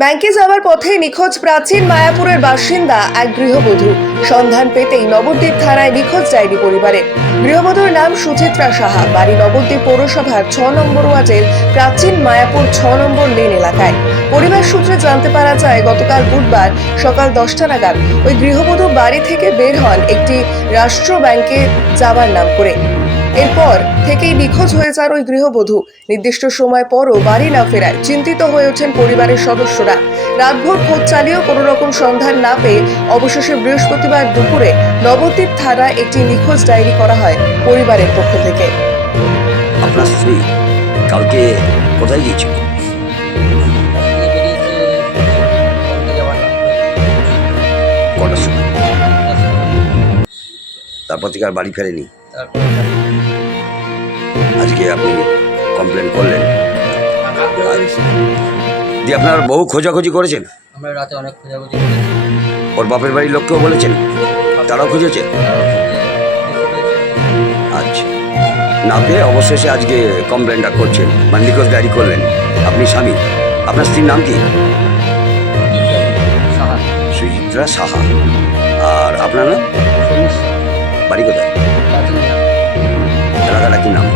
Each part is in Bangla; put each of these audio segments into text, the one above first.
ব্যাংকে যাওয়ার পথে নিখোঁজ প্রাচীন মায়াপুরের বাসিন্দা এক গৃহবধূ। সন্ধান পেতেই নবদ্বীপ থানায় নিখোঁজ ডায়েরি পরিবারে। গৃহবধূর নাম সুচিত্রা সাহা, বাড়ি নবদ্বীপ পৌরসভার 6 নম্বর ওয়ার্ডের প্রাচীন মায়াপুর 6 নম্বর লেন এলাকায়। পরিবার সূত্রে জানতে পারা যায়, গতকাল বুধবার সকাল 10টা নাগাদ ওই গৃহবধূ বাড়ি থেকে বের হন একটি রাষ্ট্র ব্যাংকে যাওয়ার নাম করে। এরপর থেকেই নিখোঁজ হয়ে যান ওই গৃহবধূ। নির্দিষ্ট সময় পরও বাড়ি না ফেরায় চিন্তিত হয়ে ওঠেন পরিবারের সদস্যরা। রাতভর খোঁজ চালিয়েও কোনো রকম সন্ধান না পেয়ে অবশেষে বৃহস্পতিবার দুপুরে নবদ্বীপ থানায় একটি নিখোঁজ ডায়েরি করা হয় পরিবারের পক্ষ থেকে। আপনার স্ত্রী কালকে কোথায় গিয়েছিল? কটার সময়? তারপর থেকে আর বাড়ি ফেরেনি। আজকে আপনি কমপ্লেন করলেন, দিয়ে আপনার বহু খোঁজাখুঁজি করেছেন? আমরা রাতে অনেক খোঁজাখুঁজি করেছি। ওর বাপের বাড়ির লোককেও বলেছেন? তারাও খুঁজেছে? আচ্ছা, না পেয়ে অবশেষে আজকে কমপ্লেনটা করছেন, মানে নিখোঁজ ডায়েরি করলেন। আপনি স্বামী, আপনার স্ত্রীর নাম কি? সাহা। সুচিত্রা সাহা। আর আপনার নাম? বাড়ি কোথায়? এলাকাটা কি নাম?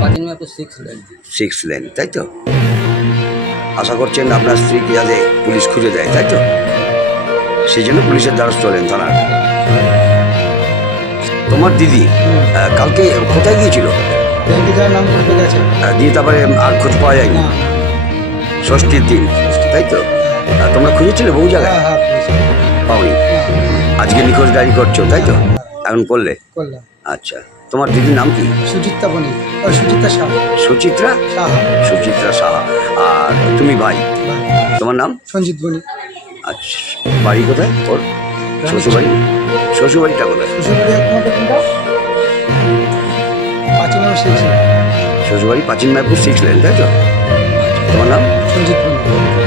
প্রাচীন মায়াপুর 6 লেন। 6 লেন, তাই তো? আশা করছেন আপনার স্ত্রীকে যাতে পুলিশ খুঁজে দেয়, তাই তো? সেই জন্য পুলিশের দ্বারস্থ হলেন থানার। তোমার দিদি কালকে কোথায় গিয়েছিল? ব্যাংকে যাওয়ার নাম করে গেছে। দিয়ে তারপরে আর খোঁজ পাওয়া যায়নি। ষষ্ঠীর দিন, তাই তো? তোমরা খুঁজেছিলে বহু জায়গায়, হ্যাঁ, পাওনি। আজকে নিখোঁজ ডায়েরি করছো, তাই তো? এখন করলে? করলাম। আচ্ছা, তোমার দিদির নাম কি? সুচিত্রা বণিক, সুচিত্রা সাহা। সুচিত্রা সাহা। সুচিত্রা সাহা। আর তুমি ভাই, তোমার নাম? সঞ্জিত বণিক। আচ্ছা, বাড়ি কোথায় ওর? শ্বশুরবাড়ি? শ্বশুরবাড়িটা কোথায়? শ্বশুরবাড়ি একমাত্র কোনটা? প্রাচীন মায়াপুর 6 লেন। শ্বশুরবাড়ি প্রাচীন মায়াপুর 6 লেন, তাই তো? তোমার নাম? সঞ্জিত বণিক।